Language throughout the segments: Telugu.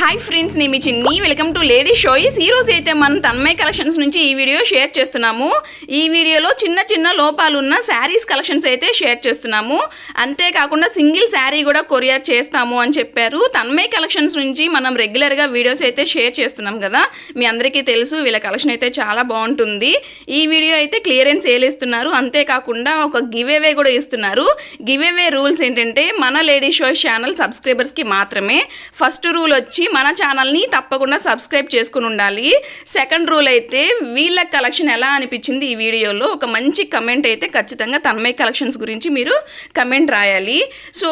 హాయ్ ఫ్రెండ్స్ నేను మీ చిన్ని. వెల్కమ్ టు లేడీ షోయిస్ ఈరోజు అయితే మనం తన్మయ్ కలెక్షన్స్ నుంచి ఈ వీడియో షేర్ చేస్తున్నాము. ఈ వీడియోలో చిన్న చిన్న లోపాలు ఉన్న శారీస్ కలెక్షన్స్ అయితే షేర్ చేస్తున్నాము. అంతేకాకుండా సింగిల్ శారీ కూడా కొరియర్ చేస్తాము అని చెప్పారు. తన్మయ్ కలెక్షన్స్ నుంచి మనం రెగ్యులర్గా వీడియోస్ అయితే షేర్ చేస్తున్నాం కదా. మీ అందరికీ తెలుసు వీళ్ళ కలెక్షన్ అయితే చాలా బాగుంటుంది. ఈ వీడియో అయితే క్లియరెన్స్ సేల్ ఇస్తున్నారు. అంతేకాకుండా ఒక గివ్ అవే కూడా ఇస్తున్నారు. గివ్ అవే రూల్స్ ఏంటంటే మన లేడీ షో ఛానల్ సబ్స్క్రైబర్స్కి మాత్రమే. ఫస్ట్ రూల్ వచ్చి మన ఛానల్ని తప్పకుండా సబ్స్క్రైబ్ చేసుకుని ఉండాలి. సెకండ్ రూల్ అయితే వీళ్ళ కలెక్షన్ ఎలా అనిపించింది ఈ వీడియోలో ఒక మంచి కమెంట్ అయితే ఖచ్చితంగా తన్మయ్ కలెక్షన్స్ గురించి మీరు కమెంట్ రాయాలి. సో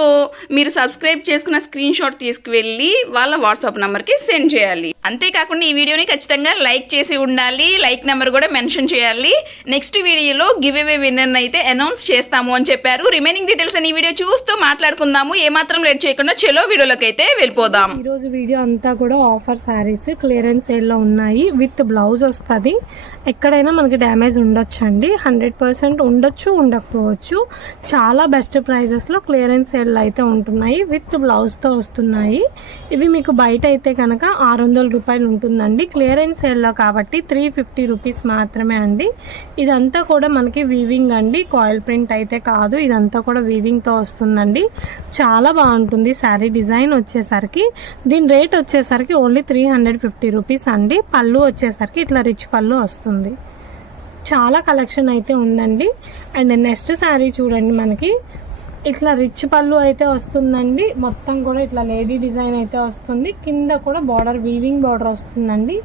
మీరు సబ్స్క్రైబ్ చేసుకున్న స్క్రీన్ షాట్ తీసుకువెళ్ళి వాళ్ళ వాట్సాప్ నెంబర్కి సెండ్ చేయాలి. అంతేకాకుండా ఈ వీడియోని ఖచ్చితంగా లైక్ చేసి ఉండాలి. లైక్ నెంబర్ కూడా మెన్షన్ చేయాలి. నెక్స్ట్ వీడియోలో గివ్ అవే విన్నర్ అయితే అనౌన్స్ చేస్తాము అని చెప్పారు. రిమైనింగ్ డీటెయిల్స్ అని ఈ వీడియో చూస్తూ మాట్లాడుకుందాము. ఏమాత్రం లేట్ చేయకుండా చెలో వీడియోలోకి అయితే వెళ్ళిపోదాం. ఈరోజు వీడియో అంతా కూడా ఆఫర్ శారీస్ క్లియరెన్స్ సేల్లో ఉన్నాయి. విత్ బ్లౌజ్ వస్తుంది. ఎక్కడైనా మనకి డ్యామేజ్ ఉండొచ్చు అండి హండ్రెడ్ పర్సెంట్ ఉండొచ్చు ఉండకపోవచ్చు. చాలా బెస్ట్ ప్రైజెస్లో క్లియరెన్స్ సేల్ అయితే ఉంటున్నాయి. విత్ బ్లౌజ్తో వస్తున్నాయి. ఇవి మీకు బయట అయితే కనుక ఆరు వందల రూపాయలు ఉంటుందండి. క్లియరెన్స్ సేల్లో కాబట్టి త్రీ ఫిఫ్టీ రూపీస్ మాత్రమే అండి. ఇదంతా కూడా మనకి వీవింగ్ అండి. కాయిల్ ప్రింట్ అయితే కాదు. ఇదంతా కూడా వీవింగ్తో వస్తుందండి. చాలా బాగుంటుంది. శారీ డిజైన్ వచ్చేసరికి దీని రేట్ వచ్చేసరికి only three hundred fifty rupees అండి. పళ్ళు వచ్చేసరికి ఇట్లా రిచ్ పళ్ళు వస్తుంది. చాలా కలెక్షన్ అయితే ఉందండి. అండ్ నెక్స్ట్ శారీ చూడండి మనకి. ఇట్లా రిచ్ పళ్ళు అయితే వస్తుందండి. మొత్తం కూడా ఇట్లా లేడీ డిజైన్ అయితే వస్తుంది. కింద కూడా బార్డర్ వీవింగ్ బార్డర్ వస్తుందండి.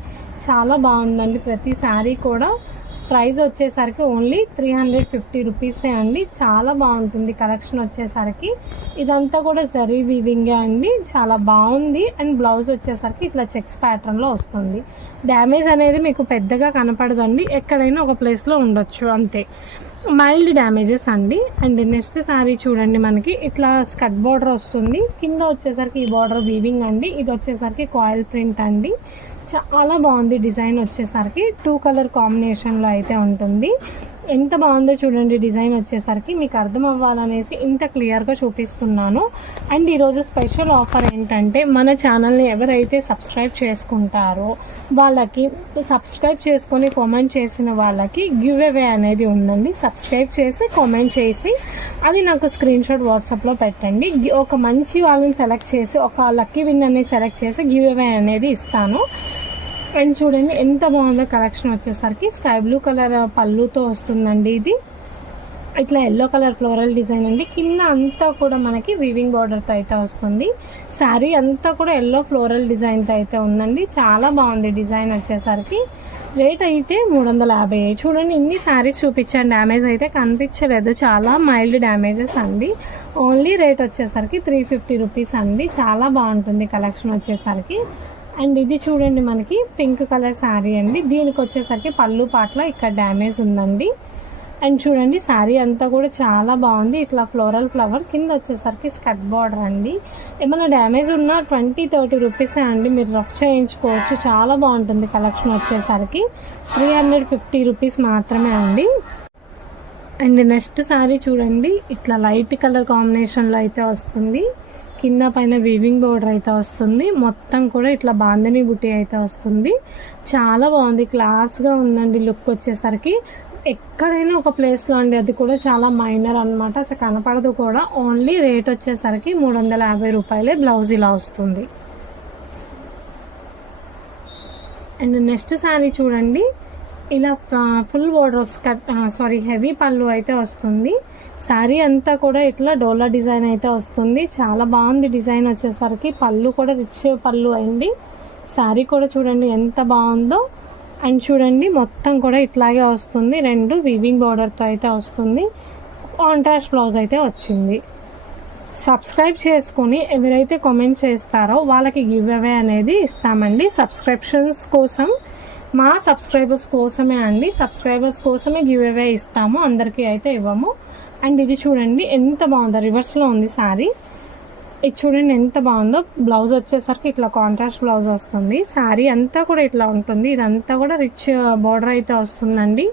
చాలా బాగుందండి ప్రతి శారీ కూడా. ప్రైస్ వచ్చేసరికి ఓన్లీ త్రీ హండ్రెడ్ ఫిఫ్టీ రూపీసే అండి. చాలా బాగుంటుంది కలెక్షన్ వచ్చేసరికి. ఇదంతా కూడా జరీ వీవింగే అండి. చాలా బాగుంది. అండ్ బ్లౌజ్ వచ్చేసరికి ఇట్లా చెక్స్ ప్యాటర్న్లో వస్తుంది. డ్యామేజ్ అనేది మీకు పెద్దగా కనపడదండి. ఎక్కడైనా ఒక ప్లేస్లో ఉండొచ్చు అంతే. మైల్డ్ డ్యామేజెస్ అండి. అండ్ నెక్స్ట్ శారీ చూడండి మనకి ఇట్లా స్కట్ బార్డర్ వస్తుంది. కింద వచ్చేసరికి ఈ బార్డర్ వీవింగ్ అండి. ఇది వచ్చేసరికి కాయిల్ ప్రింట్ అండి. చాలా బాగుంది డిజైన్ వచ్చేసరికి. టూ కలర్ కాంబినేషన్లో అయితే ఉంటుంది. ఎంత బాగుందో చూడండి డిజైన్ వచ్చేసరికి మీకు అర్థం అవ్వాలనేసి ఇంత క్లియర్గా చూపిస్తున్నాను. అండ్ ఈరోజు స్పెషల్ ఆఫర్ ఏంటంటే మన ఛానల్ని ఎవరైతే సబ్స్క్రైబ్ చేసుకుంటారో వాళ్ళకి సబ్స్క్రైబ్ చేసుకొని కామెంట్ చేసిన వాళ్ళకి గివ్ అవే అనేది ఉందండి. సబ్స్క్రైబ్ చేసి కామెంట్ చేసి అది నాకు స్క్రీన్ షాట్ వాట్సాప్లో పెట్టండి. ఒక మంచి వాళ్ళని సెలెక్ట్ చేసి ఒక లక్కీ విన్ అనేది సెలెక్ట్ చేసి గివ్ అవే అనేది ఇస్తాను. అండ్ చూడండి ఎంత బాగుందో కలెక్షన్ వచ్చేసరికి. స్కై బ్లూ కలర్ పళ్ళుతో వస్తుందండి ఇది. ఇట్లా ఎల్లో కలర్ ఫ్లోరల్ డిజైన్ అండి. కింద అంతా కూడా మనకి వీవింగ్ బార్డర్తో అయితే వస్తుంది. శారీ అంతా కూడా ఎల్లో ఫ్లోరల్ డిజైన్తో అయితే ఉందండి. చాలా బాగుంది డిజైన్ వచ్చేసరికి. రేట్ అయితే మూడు వందల యాభై. చూడండి ఇన్ని శారీస్ చూపించాను. డ్యామేజ్ అయితే కనిపించలేదు. చాలా మైల్డ్ డ్యామేజెస్ అండి. ఓన్లీ రేట్ వచ్చేసరికి త్రీ ఫిఫ్టీ రూపీస్ అండి. చాలా బాగుంటుంది కలెక్షన్ వచ్చేసరికి. అండ్ ఇది చూడండి మనకి పింక్ కలర్ శారీ అండి. దీనికి వచ్చేసరికి పళ్ళు పాటలో ఇక్కడ డ్యామేజ్ ఉందండి. అండ్ చూడండి శారీ అంతా కూడా చాలా బాగుంది. ఇట్లా ఫ్లోరల్ ఫ్లవర్ కింద వచ్చేసరికి స్కట్ బార్డర్ అండి. ఏమైనా డ్యామేజ్ ఉన్నా ట్వంటీ థర్టీ రూపీసే అండి. మీరు రఫ్ చేయించుకోవచ్చు. చాలా బాగుంటుంది కలెక్షన్ వచ్చేసరికి. త్రీ హండ్రెడ్ ఫిఫ్టీ రూపీస్ మాత్రమే అండి. అండ్ నెక్స్ట్ శారీ చూడండి. ఇట్లా లైట్ కలర్ కాంబినేషన్లో అయితే వస్తుంది. కింద పైన వీవింగ్ బోర్డర్ అయితే వస్తుంది. మొత్తం కూడా ఇట్లా బాందని బుట్టి అయితే వస్తుంది. చాలా బాగుంది. క్లాస్గా ఉందండి లుక్ వచ్చేసరికి. ఎక్కడైనా ఒక ప్లేస్లో అండి అది కూడా చాలా మైనర్ అన్నమాట. అసలు కనపడదు కూడా. ఓన్లీ రేట్ వచ్చేసరికి మూడు వందల యాభై రూపాయలే బ్లౌజ్ ఇలా వస్తుంది. అండ్ నెక్స్ట్ శారీ చూడండి. ఇలా full border cut sari heavy పళ్ళు అయితే వస్తుంది. శారీ అంతా కూడా ఇట్లా డోలా డిజైన్ అయితే వస్తుంది. చాలా బాగుంది డిజైన్ వచ్చేసరికి. పళ్ళు కూడా రిచ్ పళ్ళు అయింది శారీ కూడా చూడండి ఎంత బాగుందో. అండ్ చూడండి మొత్తం కూడా ఇట్లాగే వస్తుంది. రెండు వివింగ్ బార్డర్తో అయితే వస్తుంది. కాంట్రాస్ట్ బ్లౌజ్ అయితే వచ్చింది. సబ్స్క్రైబ్ చేసుకొని ఎవరైతే కామెంట్ చేస్తారో వాళ్ళకి గివ్ అవే అనేది ఇస్తామండి. సబ్స్క్రిప్షన్స్ కోసం మా సబ్స్క్రైబర్స్ కోసమే అండి. సబ్స్క్రైబర్స్ కోసమే గివ్ అవే ఇస్తాము. అందరికీ అయితే ఇవ్వము. అండ్ ఇది చూడండి ఎంత బాగుందో. రివర్స్లో ఉంది శారీ. ఇది చూడండి ఎంత బాగుందో. బ్లౌజ్ వచ్చేసరికి ఇట్లా కాంట్రాస్ట్ బ్లౌజ్ వస్తుంది. శారీ అంతా కూడా ఇట్లా ఉంటుంది. ఇదంతా కూడా రిచ్ బార్డర్ uh, అయితే వస్తుందండి.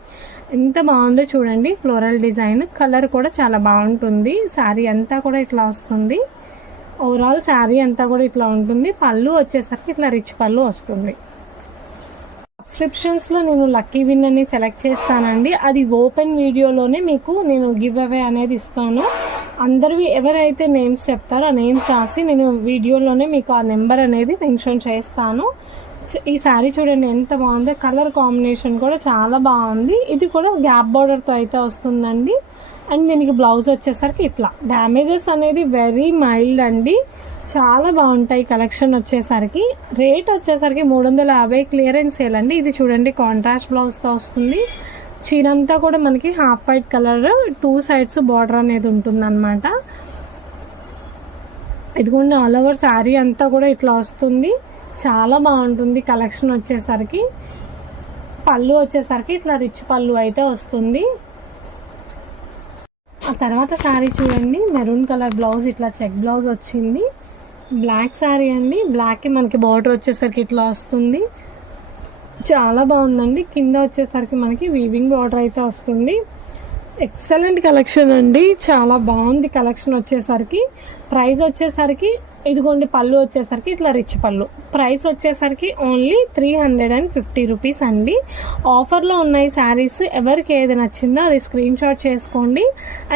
ఎంత బాగుందో చూడండి ఫ్లోరల్ డిజైన్ కలర్ కూడా చాలా బాగుంటుంది. శారీ అంతా కూడా ఇట్లా వస్తుంది. ఓవరాల్ శారీ అంతా కూడా ఇట్లా ఉంటుంది. పళ్ళు వచ్చేసరికి ఇట్లా రిచ్ పళ్ళు వస్తుంది. సబ్స్క్రిప్షన్స్లో నేను లక్కీ విన్ అని సెలెక్ట్ చేస్తానండి. అది ఓపెన్ వీడియోలోనే మీకు నేను గివ్ అవే అనేది ఇస్తాను. అందరివి ఎవరైతే నేమ్స్ చెప్తారో ఆ నేమ్స్ రాసి నేను వీడియోలోనే మీకు ఆ నెంబర్ అనేది మెన్షన్ చేస్తాను. ఈ శారీ చూడండి ఎంత బాగుంది. కలర్ కాంబినేషన్ కూడా చాలా బాగుంది. ఇది కూడా గ్యాప్ బార్డర్తో అయితే వస్తుందండి. అండ్ దీనికి బ్లౌజ్ వచ్చేసరికి ఇట్లా. డ్యామేజెస్ అనేది వెరీ మైల్డ్ అండి. చాలా బాగుంటాయి కలెక్షన్ వచ్చేసరికి. రేట్ వచ్చేసరికి మూడు వందల యాభై క్లియరెన్స్ సేల్ అండి. ఇది చూడండి కాంట్రాస్ట్ బ్లౌజ్తో వస్తుంది. చీరంతా కూడా మనకి half white colour two sides border అనేది ఉంటుందన్నమాట. ఇదిగోండి ఆల్ ఓవర్ శారీ అంతా కూడా ఇట్లా వస్తుంది. చాలా బాగుంటుంది కలెక్షన్ వచ్చేసరికి. పళ్ళు వచ్చేసరికి ఇట్లా రిచ్ పళ్ళు అయితే వస్తుంది. ఆ తర్వాత శారీ చూడండి మెరూన్ కలర్ బ్లౌజ్ ఇట్లా చెక్ బ్లౌజ్ వచ్చింది. బ్లాక్ శారీ అండి. బ్లాక్కి మనకి బార్డర్ వచ్చేసరికి ఇట్లా వస్తుంది. చాలా బాగుందండి. కింద వచ్చేసరికి మనకి వీవింగ్ బార్డర్ అయితే వస్తుంది. ఎక్సలెంట్ కలెక్షన్ అండి. చాలా బాగుంది కలెక్షన్ వచ్చేసరికి. ప్రైస్ వచ్చేసరికి ఇదిగోండి పళ్ళు వచ్చేసరికి ఇట్లా రిచ్ పళ్ళు. ప్రైస్ వచ్చేసరికి only three hundred and fifty rupees అండి. ఆఫర్లో ఉన్నాయి శారీస్ ఎవరికి ఏది నచ్చిందో అది స్క్రీన్ షాట్ చేసుకోండి.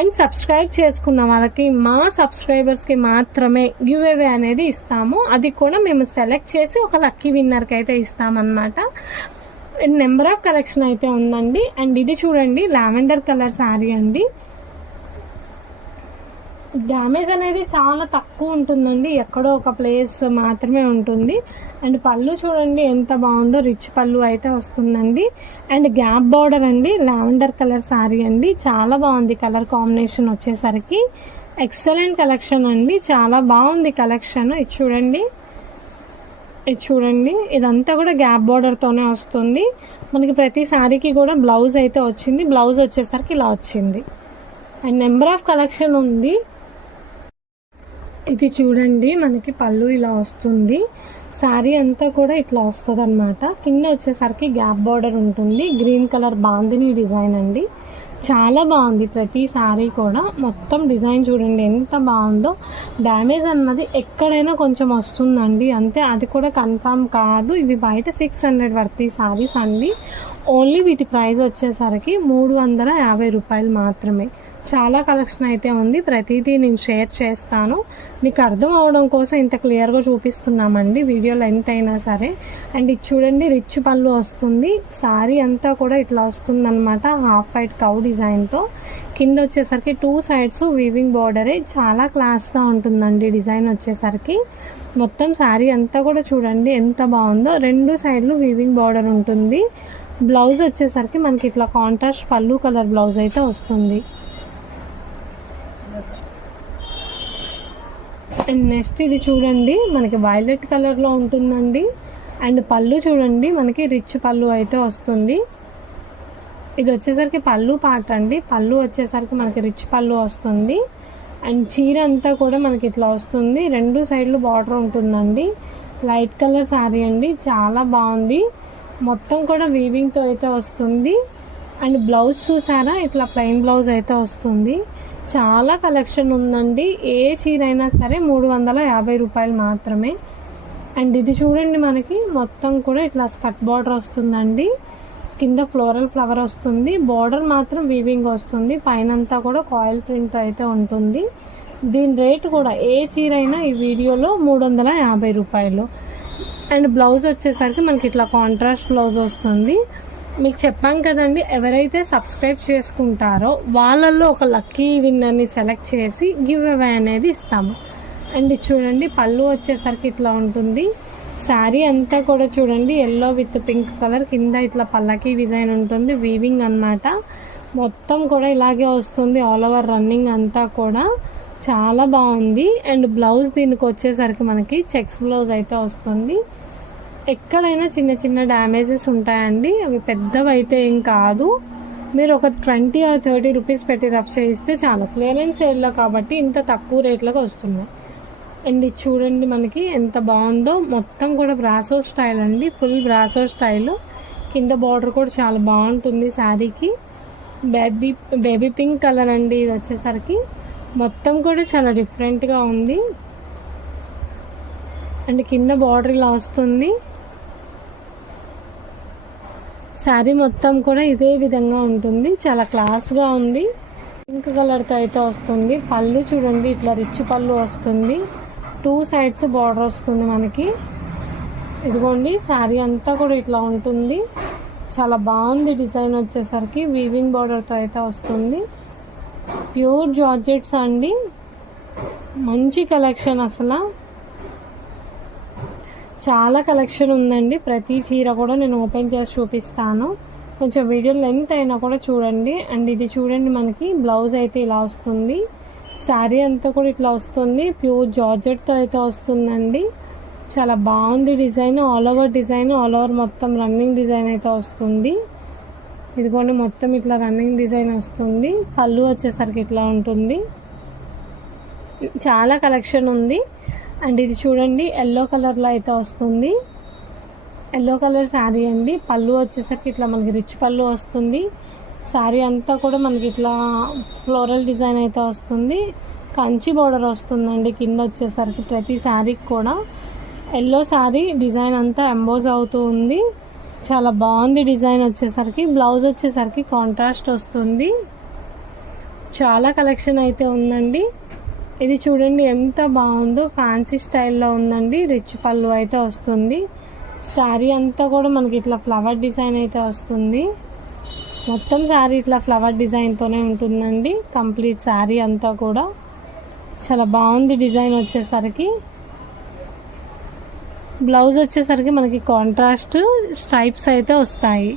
అండ్ సబ్స్క్రైబ్ చేసుకున్న వాళ్ళకి మా సబ్స్క్రైబర్స్కి మాత్రమే గివ్ అవే అనేది ఇస్తాము. అది కూడా మేము సెలెక్ట్ చేసి ఒక లక్కీ విన్నర్కి అయితే ఇస్తామన్నమాట. నెంబర్ ఆఫ్ కలెక్షన్ అయితే ఉందండి. అండ్ ఇది చూడండి లావెండర్ కలర్ శారీ అండి. డ్యామేజ్ అనేది చాలా తక్కువ ఉంటుందండి. ఎక్కడో ఒక ప్లేస్ మాత్రమే ఉంటుంది. అండ్ పళ్ళు చూడండి ఎంత బాగుందో రిచ్ పళ్ళు అయితే వస్తుందండి. అండ్ గ్యాప్ బార్డర్ అండి లావెండర్ కలర్ శారీ అండి. చాలా బాగుంది కలర్ కాంబినేషన్ వచ్చేసరికి. ఎక్సలెంట్ కలెక్షన్ అండి. చాలా బాగుంది కలెక్షన్. ఇది చూడండి. ఇది చూడండి. ఇదంతా కూడా గ్యాప్ బార్డర్తోనే వస్తుంది. మనకి ప్రతి శారీకి కూడా బ్లౌజ్ అయితే వచ్చింది. బ్లౌజ్ వచ్చేసరికి ఇలా వచ్చింది. అండ్ నెంబర్ ఆఫ్ కలెక్షన్ ఉంది. ఇది చూడండి మనకి పళ్ళు ఇలా వస్తుంది. శారీ అంతా కూడా ఇట్లా వస్తుంది అనమాట కింద వచ్చేసరికి గ్యాప్ బార్డర్ ఉంటుంది. గ్రీన్ కలర్ బాందిని డిజైన్ అండి. చాలా బాగుంది ప్రతి శారీ కూడా. మొత్తం డిజైన్ చూడండి ఎంత బాగుందో. డ్యామేజ్ అన్నది ఎక్కడైనా కొంచెం వస్తుందండి. అంతే అది కూడా కన్ఫామ్ కాదు. ఇవి బయట సిక్స్ హండ్రెడ్ వర్తి శారీస్ అండి. ఓన్లీ వీటి ప్రైస్ వచ్చేసరికి మూడు వందల యాభై రూపాయలు మాత్రమే. చాలా కలెక్షన్ అయితే ఉంది. ప్రతిదీ నేను షేర్ చేస్తాను. మీకు అర్థం అవడం కోసం ఇంత క్లియర్గా చూపిస్తున్నామండి. వీడియో లెంత్ అయినా సరే. అండ్ ఇది చూడండి రిచ్ పళ్ళు వస్తుంది. సారీ అంతా కూడా ఇట్లా వస్తుంది అనమాట హాఫ్ వైట్ కౌ డిజైన్తో కింద వచ్చేసరికి టూ సైడ్స్ వీవింగ్ బార్డరే చాలా క్లాస్గా ఉంటుందండి డిజైన్ వచ్చేసరికి. మొత్తం శారీ అంతా కూడా చూడండి ఎంత బాగుందో. రెండు సైడ్లు వీవింగ్ బార్డర్ ఉంటుంది. బ్లౌజ్ వచ్చేసరికి మనకి ఇట్లా కాంట్రాస్ట్ పళ్ళు కలర్ బ్లౌజ్ అయితే వస్తుంది. అండ్ నెక్స్ట్ ఇది చూడండి మనకి వైలెట్ కలర్లో ఉంటుందండి. అండ్ పళ్ళు చూడండి మనకి రిచ్ పళ్ళు అయితే వస్తుంది. ఇది వచ్చేసరికి పళ్ళు పాట అండి. పళ్ళు వచ్చేసరికి మనకి రిచ్ పళ్ళు వస్తుంది. అండ్ చీర అంతా కూడా మనకి ఇట్లా వస్తుంది. రెండు సైడ్లు బార్డర్ ఉంటుందండి. లైట్ కలర్ శారీ అండి. చాలా బాగుంది. మొత్తం కూడా వీవింగ్తో అయితే వస్తుంది. అండ్ బ్లౌజ్ చూసారా? ఇట్లా ప్లెయిన్ బ్లౌజ్ అయితే వస్తుంది. చాలా కలెక్షన్ ఉందండి. ఏ చీర అయినా సరే మూడు వందల యాభై రూపాయలు మాత్రమే. అండ్ ఇది చూడండి మనకి మొత్తం కూడా ఇట్లా స్కట్ బార్డర్ వస్తుందండి. కింద ఫ్లోరల్ ఫ్లవర్ వస్తుంది. బార్డర్ మాత్రం వీవింగ్ వస్తుంది. పైనంతా కూడా కాయిల్ ప్రింట్ అయితే ఉంటుంది. దీని రేట్ కూడా ఏ చీర అయినా ఈ వీడియోలో మూడు వందల యాభై రూపాయలు. అండ్ బ్లౌజ్ వచ్చేసరికి మనకి ఇట్లా కాంట్రాస్ట్ బ్లౌజ్ వస్తుంది. మీకు చెప్పాం కదండి ఎవరైతే సబ్స్క్రైబ్ చేసుకుంటారో వాళ్ళల్లో ఒక లక్కీ విన్నర్ని సెలెక్ట్ చేసి గివ్ అవే అనేది ఇస్తాము. అండ్ చూడండి పళ్ళు వచ్చేసరికి ఇట్లా ఉంటుంది. శారీ అంతా కూడా చూడండి ఎల్లో విత్ పింక్ కలర్ కింద ఇట్లా పల్లకి డిజైన్ ఉంటుంది వీవింగ్ అన్నమాట. మొత్తం కూడా ఇలాగే వస్తుంది ఆల్ ఓవర్ రన్నింగ్ అంతా కూడా. చాలా బాగుంది. అండ్ బ్లౌజ్ దీనికి వచ్చేసరికి మనకి చెక్స్ బ్లౌజ్ అయితే వస్తుంది. ఎక్కడైనా చిన్న చిన్న డ్యామేజెస్ ఉంటాయండి. అవి పెద్దవి అయితే ఏం కాదు. మీరు ఒక ట్వంటీ ఆర్ థర్టీ రూపీస్ పెట్టి రఫ్ చేయిస్తే చాలా. క్లియరెన్స్ సేల్లో కాబట్టి ఇంత తక్కువ రేట్లకు వస్తున్నాయి. అండ్ ఇది చూడండి మనకి ఎంత బాగుందో. మొత్తం కూడా బ్రాసో స్టైల్ అండి. ఫుల్ బ్రాసో స్టైల్ కింద బార్డర్ కూడా చాలా బాగుంటుంది శారీకి. బేబీ బేబీ పింక్ కలర్ అండి ఇది వచ్చేసరికి. మొత్తం కూడా చాలా డిఫరెంట్గా ఉంది. అండ్ కింద బార్డర్ ఇలా వస్తుంది. శారీ మొత్తం కూడా ఇదే విధంగా ఉంటుంది. చాలా క్లాస్గా ఉంది. పింక్ కలర్తో అయితే వస్తుంది. పళ్ళు చూడండి ఇట్లా రిచ్ పళ్ళు వస్తుంది. టూ సైడ్స్ బార్డర్ వస్తుంది మనకి. ఇదిగోండి శారీ అంతా కూడా ఇట్లా ఉంటుంది. చాలా బాగుంది డిజైన్ వచ్చేసరికి. వీవింగ్ బార్డర్తో అయితే వస్తుంది. ప్యూర్ జార్జెట్స్ అండి. మంచి కలెక్షన్ అసలు. చాలా కలెక్షన్ ఉందండి. ప్రతి చీర కూడా నేను ఓపెన్ చేసి చూపిస్తాను. కొంచెం వీడియో లెంత్ అయినా కూడా చూడండి. అండ్ ఇది చూడండి మనకి బ్లౌజ్ అయితే ఇలా వస్తుంది. శారీ అంతా కూడా ఇట్లా వస్తుంది. ప్యూర్ జార్జెట్తో అయితే వస్తుందండి. చాలా బాగుంది design. All over design all over మొత్తం రన్నింగ్ డిజైన్ అయితే వస్తుంది. ఇదిగోండి మొత్తం ఇట్లా రన్నింగ్ డిజైన్ వస్తుంది. పళ్ళు వచ్చేసరికి ఇట్లా ఉంటుంది. చాలా కలెక్షన్ ఉంది. అండ్ ఇది చూడండి ఎల్లో కలర్లో అయితే వస్తుంది. ఎల్లో కలర్ శారీ అండి. పళ్ళు వచ్చేసరికి ఇట్లా మనకి రిచ్ పళ్ళు వస్తుంది. శారీ అంతా కూడా మనకి ఇట్లా ఫ్లోరల్ డిజైన్ అయితే వస్తుంది. కంచి బోర్డర్ వస్తుందండి కింద వచ్చేసరికి ప్రతి శారీకి కూడా. ఎల్లో శారీ డిజైన్ అంతా ఎంబోజ్ అవుతూ ఉంది. చాలా బాగుంది డిజైన్ వచ్చేసరికి. బ్లౌజ్ వచ్చేసరికి కాంట్రాస్ట్ వస్తుంది. చాలా కలెక్షన్ అయితే ఉందండి. ఇది చూడండి ఎంత బాగుందో ఫ్యాన్సీ స్టైల్లో ఉందండి. రిచ్ పళ్ళు అయితే వస్తుంది. శారీ అంతా కూడా మనకి ఇట్లా ఫ్లవర్ డిజైన్ అయితే వస్తుంది. మొత్తం శారీ ఇట్లా ఫ్లవర్ డిజైన్తోనే ఉంటుందండి. కంప్లీట్ శారీ అంతా కూడా. చాలా బాగుంది డిజైన్ వచ్చేసరికి. బ్లౌజ్ వచ్చేసరికి మనకి కాంట్రాస్ట్ స్ట్రైప్స్ అయితే వస్తాయి.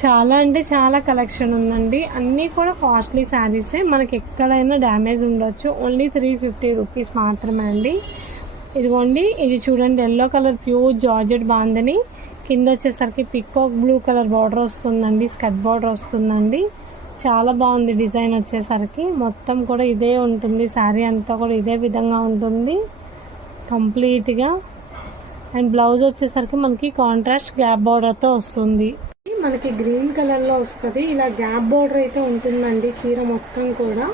చాలా అంటే చాలా కలెక్షన్ ఉందండి. అన్నీ కూడా కాస్ట్లీ శారీసే మనకి ఎక్కడైనా డ్యామేజ్ ఉండొచ్చు. ఓన్లీ త్రీ ఫిఫ్టీ రూపీస్ మాత్రమే అండి. ఇదిగోండి ఇది చూడండి yellow colour pure georgette bandhani. కింద వచ్చేసరికి పికాక్ బ్లూ కలర్ బార్డర్ వస్తుందండి. స్కట్ బార్డర్ వస్తుందండి. చాలా బాగుంది డిజైన్ వచ్చేసరికి. మొత్తం కూడా ఇదే ఉంటుంది. శారీ అంతా కూడా ఇదే విధంగా ఉంటుంది. కంప్లీట్గా అండ్ బ్లౌజ్ వచ్చేసరికి మనకి కాంట్రాస్ట్ గ్యాప్ బార్డర్తో వస్తుంది. మనకి గ్రీన్ కలర్లో వస్తుంది. ఇలా గ్యాప్ బార్డర్ అయితే ఉంటుందండి చీర మొత్తం కూడా.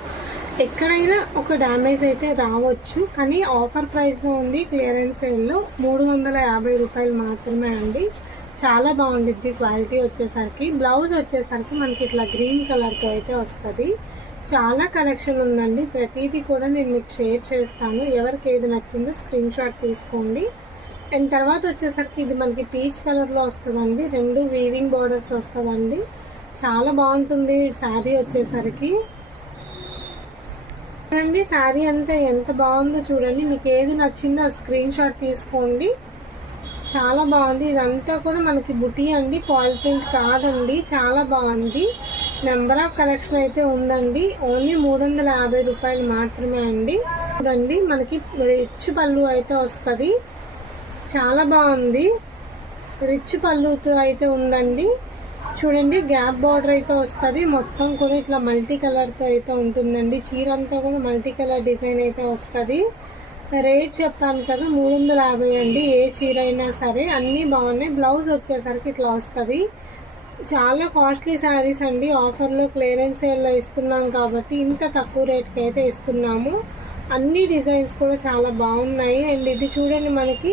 ఎక్కడైనా ఒక డ్యామేజ్ అయితే రావచ్చు కానీ ఆఫర్ ప్రైస్లో ఉంది. క్లియరెన్స్ సేల్లో మూడు వందల యాభై రూపాయలు మాత్రమే అండి. చాలా బాగుండిద్ది క్వాలిటీ వచ్చేసరికి. బ్లౌజ్ వచ్చేసరికి మనకి ఇట్లా గ్రీన్ కలర్తో అయితే వస్తుంది. చాలా కలెక్షన్ ఉందండి. ప్రతిదీ కూడా నేను మీకు షేర్ చేస్తాను. ఎవరికి ఏది నచ్చిందో స్క్రీన్ షాట్ తీసుకోండి. అండ్ తర్వాత వచ్చేసరికి ఇది మనకి పీచ్ కలర్లో వస్తుందండి. రెండు వీవింగ్ బార్డర్స్ వస్తుందండి. చాలా బాగుంటుంది శారీ వచ్చేసరికి. చూడండి శారీ అంతా ఎంత బాగుందో చూడండి. మీకు ఏది నచ్చిందో ఆ స్క్రీన్ షాట్ తీసుకోండి. చాలా బాగుంది. ఇదంతా కూడా మనకి బుటీ అండి కాల్ ప్రింట్ కాదండి. చాలా బాగుంది. నెంబర్ ఆఫ్ కలెక్షన్ అయితే ఉందండి. ఓన్లీ మూడు వందల యాభై రూపాయలు మాత్రమే అండి. చూడండి మనకి రిచ్ పళ్ళు అయితే వస్తుంది. చాలా బాగుంది. రిచ్ పళ్ళుతో అయితే ఉందండి. చూడండి గ్యాప్ బార్డర్ అయితే వస్తుంది. మొత్తం కూడా ఇట్లా మల్టీ కలర్తో అయితే ఉంటుందండి. చీర అంతా కూడా మల్టీ కలర్ డిజైన్ అయితే వస్తుంది. రేట్ చెప్పాను కదా మూడు వందల యాభై అండి. ఏ చీర అయినా సరే అన్నీ బాగున్నాయి. బ్లౌజ్ వచ్చేసరికి ఇట్లా వస్తుంది. చాలా కాస్ట్లీ శారీస్ అండి. ఆఫర్లో క్లియరెన్స్ సేల్లో ఇస్తున్నాం కాబట్టి ఇంత తక్కువ రేట్కి అయితే ఇస్తున్నాము. అన్ని డిజైన్స్ కూడా చాలా బాగున్నాయి. అండ్ ఇది చూడండి మనకి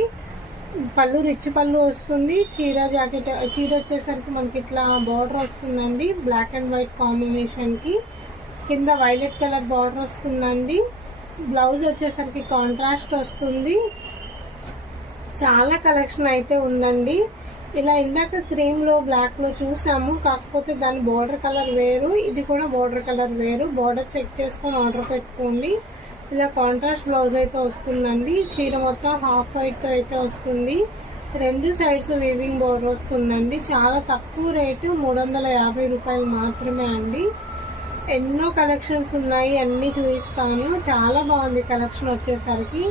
పళ్ళు రిచ్ పళ్ళు వస్తుంది. చీర జాకెట్ చీర వచ్చేసరికి మనకి ఇట్లా బార్డర్ వస్తుందండి. బ్లాక్ అండ్ వైట్ కాంబినేషన్కి కింద వైలెట్ కలర్ బార్డర్ వస్తుందండి. బ్లౌజ్ వచ్చేసరికి కాంట్రాస్ట్ వస్తుంది. చాలా కలెక్షన్ అయితే ఉందండి. ఇలా ఇందాక క్రీమ్లో బ్లాక్లో చూసాము. కాకపోతే దాని బార్డర్ కలర్ వేరు. ఇది కూడా బార్డర్ కలర్ వేరు. బార్డర్ చెక్ చేసుకొని ఆర్డర్ పెట్టుకోండి. ఇలా కాంట్రాస్ట్ బ్లౌజ్ అయితే వస్తుందండి. చీర మొత్తం హాఫ్ వైట్తో అయితే వస్తుంది. రెండు సైడ్స్ వీవింగ్ బోర్డర్ వస్తుందండి. చాలా తక్కువ రేటు మూడు వందల యాభై రూపాయలు మాత్రమే అండి. ఎన్నో కలెక్షన్స్ ఉన్నాయి. అన్నీ చూపిస్తాను. చాలా బాగుంది కలెక్షన్ వచ్చేసరికి.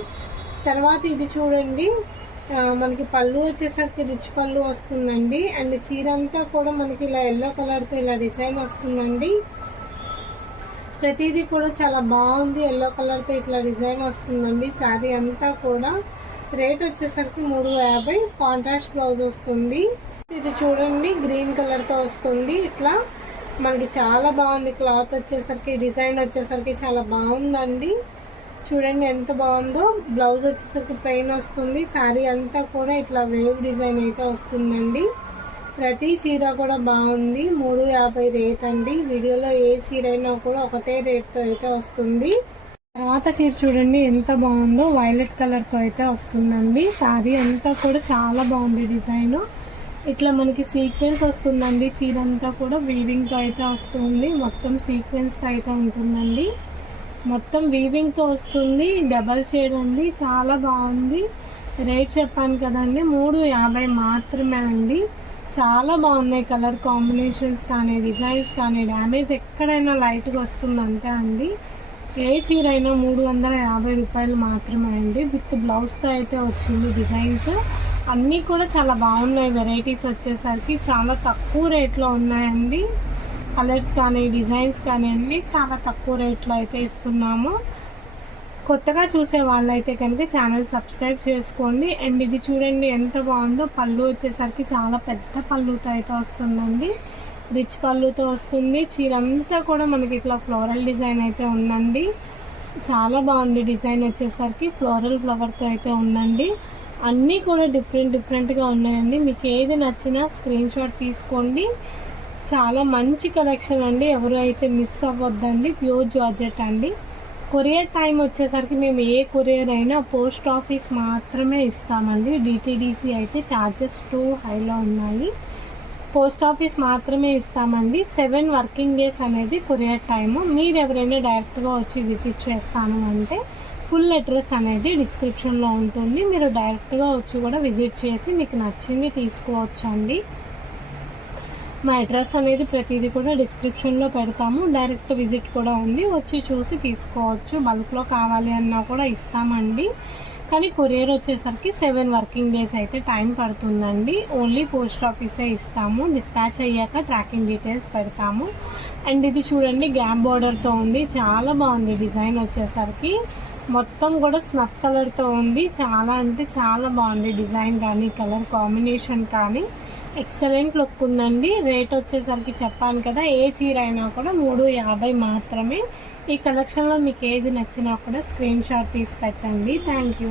తర్వాత ఇది చూడండి. మనకి పళ్ళు వచ్చేసరికి రిచ్ పళ్ళు వస్తుందండి. అండ్ చీర అంతా కూడా మనకి ఇలా ఎల్లో కలర్తో ఇలా డిజైన్ వస్తుందండి. ప్రతిదీ కూడా చాలా బాగుంది. ఎల్లో కలర్తో ఇట్లా డిజైన్ వస్తుందండి. శారీ అంతా కూడా రేట్ వచ్చేసరికి మూడు యాభై. కాంట్రాస్ట్ బ్లౌజ్ వస్తుంది. ఇది చూడండి గ్రీన్ కలర్తో వస్తుంది. ఇట్లా మనకి చాలా బాగుంది. క్లాత్ వచ్చేసరికి డిజైన్ వచ్చేసరికి చాలా బాగుందండి. చూడండి ఎంత బాగుందో. బ్లౌజ్ వచ్చేసరికి ప్లెయిన్ వస్తుంది. శారీ అంతా కూడా ఇట్లా వేవ్ డిజైన్ అయితే వస్తుందండి. ప్రతి చీర కూడా బాగుంది. మూడు యాభై రేట్ అండి. వీడియోలో ఏ చీర అయినా కూడా ఒకటే రేట్తో అయితే వస్తుంది. తర్వాత చీర చూడండి ఎంత బాగుందో వైలెట్ కలర్తో అయితే వస్తుందండి. శారీ అంతా కూడా చాలా బాగుంది డిజైన్. ఇట్లా మనకి సీక్వెన్స్ వస్తుందండి. చీర అంతా కూడా వీవింగ్తో అయితే వస్తుంది. మొత్తం సీక్వెన్స్తో అయితే ఉంటుందండి. మొత్తం వీవింగ్తో వస్తుంది. డబల్ షేడ్ అండి. చాలా బాగుంది. రేట్ చెప్పాను కదండి. మూడు యాభై మాత్రమే అండి. చాలా బాగున్నాయి కలర్ కాంబినేషన్స్ కానీ డిజైన్స్ కానీ. డ్యామేజ్ ఎక్కడైనా లైట్గా వస్తుందంటే అండి. ఏ చీర అయినా మూడు వందల యాభై రూపాయలు మాత్రమే అండి. విత్ బ్లౌజ్తో అయితే వచ్చింది డిజైన్స్. అన్నీ కూడా చాలా బాగున్నాయి. వెరైటీస్ వచ్చేసరికి చాలా తక్కువ రేట్లో ఉన్నాయండి. కలర్స్ కానీ డిజైన్స్ కానీ అన్నీ చాలా తక్కువ రేట్లో అయితే ఇస్తున్నాము. కొత్తగా చూసే వాళ్ళైతే కనుక ఛానల్ సబ్స్క్రైబ్ చేసుకోండి. అండ్ ఇది చూడండి ఎంత బాగుందో. పళ్ళు వచ్చేసరికి చాలా పెద్ద పళ్ళుతో అయితే వస్తుందండి. రిచ్ పళ్ళుతో వస్తుంది. చీరంతా కూడా మనకి ఇట్లా ఫ్లోరల్ డిజైన్ అయితే ఉందండి. చాలా బాగుంది డిజైన్ వచ్చేసరికి. ఫ్లోరల్ ఫ్లవర్తో అయితే ఉందండి. అన్నీ కూడా డిఫరెంట్ డిఫరెంట్గా ఉన్నాయండి. మీకు ఏది నచ్చినా స్క్రీన్ షాట్ తీసుకోండి. చాలా మంచి కలెక్షన్ అండి. ఎవరు అయితే మిస్ అవ్వద్దండి. ప్యూర్ జార్జెట్ అండి. కొరియర్ టైం వచ్చేసరికి మేము ఏ కొరియర్ అయినా పోస్ట్ ఆఫీస్ మాత్రమే ఇస్తామండి. డిటీడీసీ అయితే ఛార్జెస్ టూ హైలో ఉన్నాయి. పోస్ట్ ఆఫీస్ మాత్రమే ఇస్తామండి. సెవెన్ వర్కింగ్ డేస్ అనేది కొరియర్ టైము. మీరు ఎవరైనా డైరెక్ట్గా వచ్చి విజిట్ చేస్తాను అంటే ఫుల్ అడ్రస్ అనేది డిస్క్రిప్షన్లో ఉంటుంది. మీరు డైరెక్ట్గా వచ్చి కూడా విజిట్ చేసి మీకు నచ్చింది తీసుకోవచ్చండి. మా అడ్రస్ అనేది ప్రతిదీ కూడా డిస్క్రిప్షన్లో పెడతాము. డైరెక్ట్ విజిట్ కూడా ఉంది. వచ్చి చూసి తీసుకోవచ్చు. బల్క్లో కావాలి అన్నా కూడా ఇస్తామండి. కానీ కొరియర్ వచ్చేసరికి సెవెన్ వర్కింగ్ డేస్ అయితే టైం పడుతుందండి. ఓన్లీ పోస్ట్ ఆఫీసే ఇస్తాము. డిస్పాచ్ అయ్యాక ట్రాకింగ్ డీటెయిల్స్ పెడతాము. అండ్ ఇది చూడండి గ్యాప్ బార్డర్తో ఉంది. చాలా బాగుంది డిజైన్ వచ్చేసరికి. మొత్తం కూడా స్నఫ్ కలర్తో ఉంది. చాలా అంటే చాలా బాగుంది డిజైన్ కానీ కలర్ కాంబినేషన్ కానీ. ఎక్సలెంట్ లుక్ ఉందండి. రేట్ వచ్చేసరికి చెప్పాను కదా ఏ చీర అయినా కూడా మూడు యాభై మాత్రమే. ఈ కలెక్షన్లో మీకు ఏది నచ్చినా కూడా స్క్రీన్ షాట్ తీసి పెట్టండి. Thank you